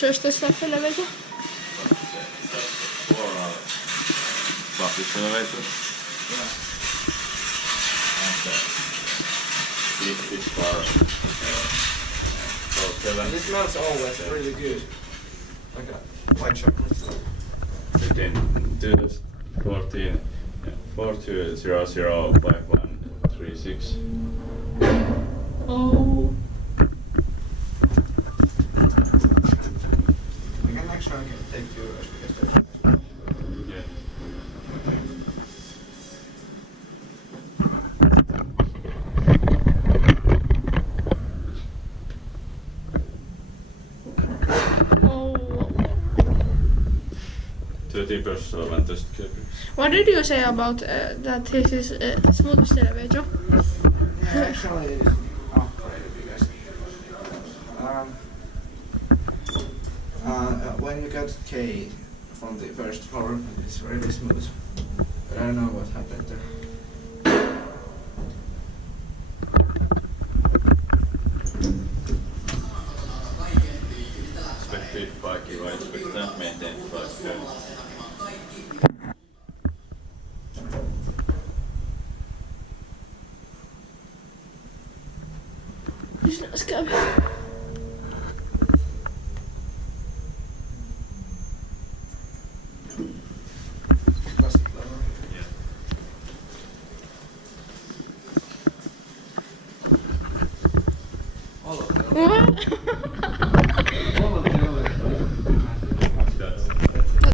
Fixtures the stuff elevator? Fixtures elevator. Yeah. And this bar. And it smells always really good. Like a white chocolate. 2014 42005136. Oh. I can actually take euros because they're Yeah. Oh. 30% on tästä käpystä. What did you say about that this is a smoothest elevator? Yeah, actually it is upgraded because when you get K from the first floor, it's really smooth. But I don't know what happened there. Expected bike vai Inspecta maintained bike? Let's go. Plastic level. Yeah. All of them. What?